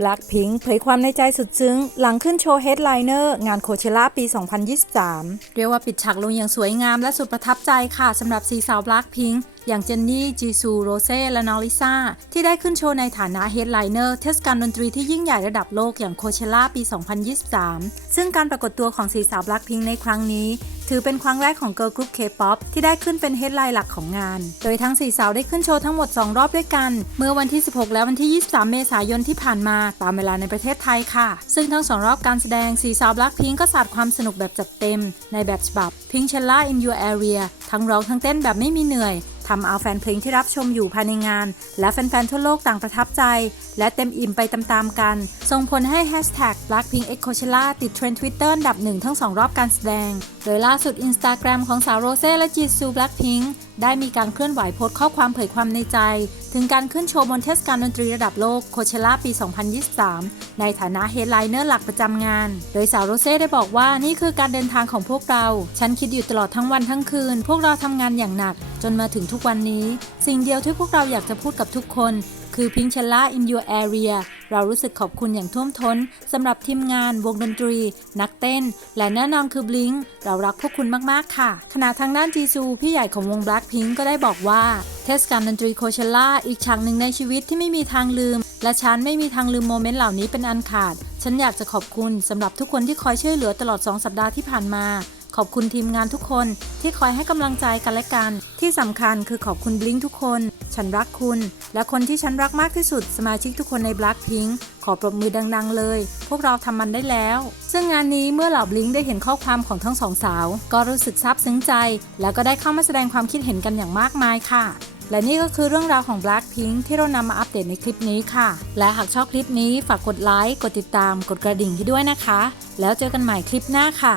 Blackpink เผยความในใจสุดซึ้ง หลังขึ้นโชว์ Headliner งานโคเชล่าปี 2023 เรียกว่าปิดฉากลงอย่างสวยงามและสุดประทับใจค่ะสำหรับสีสาว Blackpink อย่างเจนนี่ จีซู โรเซ่ และนอริซาที่ได้ขึ้นโชว์ในฐานะ Headliner เทศกาลดนตรีที่ยิ่งใหญ่ระดับโลกอย่างโคเชล่าปี 2023 ซึ่งการปรากฏตัวของสีสาว Blackpink ในครั้งนี้ ถือเป็นครั้งแรกของเกิร์ลกรุ๊ป K-POP ที่ได้ขึ้นเป็นเฮดไลน์หลักของงาน โดยทั้งสี่สาวได้ขึ้นโชว์ทั้งหมด 2 รอบด้วยกัน เมื่อวันที่ 16 และวันที่ 23 เมษายนที่ผ่านมาตามเวลาในประเทศไทยค่ะ ซึ่งทั้งสองรอบการแสดงสีสาวรักพิงก็สาดความสนุกแบบจัดเต็ม ในแบบฉบับ Pink Chella in Your Area ทั้งร้องทั้งเต้นแบบไม่มีเหนื่อย ทำเอาแฟนเพลงที่รับชมอยู่ภายในงาน และแฟนๆ ทั่วโลกต่างประทับใจ และเต็มอิ่มไปตามๆกัน ส่งผลให้ Hashtag Blackpink x c o c h e l l a ติดเทรนด์ทวิตเตอร์ดับหนึ่งทั้งสองรอบการแสดง โดยล่าสุด Instagram ของสาวโรเซ่และจีซู Blackpink ได้มีการเคลื่อนไหวโพสต์ข้อความเผยความในใจ ถึงการขึ้นโชว์บนเทศกาลดนตรีระดับโลกโคเชล่าปี 2023 ในฐานะเฮดไลเนอร์หลักประจำงาน โดยสาวโรเซ่ได้บอกว่านี่คือการเดินทางของพวกเรา ฉันคิดอยู่ตลอดทั้งวันทั้งคืน พวกเราทำงานอย่างหนัก จนมาถึงทุกวันนี้ สิ่งเดียวที่พวกเราอยากจะพูดกับทุกคน คือพิงเชล่า in your area เรารู้สึกขอบคุณอย่างท่วมท้นสำหรับทีมงาน วงดนตรี นักเต้น และแน่นอนคือบลิงเรารักพวกคุณมาก ๆ ค่ะ ขณะทางด้านจีซู พี่ใหญ่ของวง Blackpink ก็ได้บอกว่า เทศกาลดนตรีโคเชล่าอีกฉากหนึ่งในชีวิตที่ไม่มีทางลืม และฉันไม่มีทางลืมโมเมนต์เหล่านี้เป็นอันขาด ฉันอยากจะขอบคุณสำหรับทุกคนที่คอยช่วยเหลือตลอด 2 สัปดาห์ที่ผ่านมา ขอบคุณทีมงานทุกคนที่คอยให้กำลังใจกันและกัน ที่สำคัญคือขอบคุณบลิงทุกคน ฉันรักคุณ และคนที่ฉันรักมากที่สุด สมาชิกทุกคนใน Blackpink ขอปรบมือดังๆเลย พวกเราทำมันได้แล้ว ซึ่งงานนี้เมื่อเหล่าบลิงได้เห็นข้อความของทั้งสองสาว ก็รู้สึกซาบซึ้งใจ แล้วก็ได้เข้ามาแสดงความคิดเห็นกันอย่างมากมายค่ะและนี่ก็คือเรื่องราวของ Blackpink ที่เรานำมาอัปเดตในคลิปนี้ค่ะ และหากชอบคลิปนี้ฝากกดไลค์ กดติดตาม กดกระดิ่งให้ด้วยนะคะ แล้วเจอกันใหม่คลิปหน้าค่ะ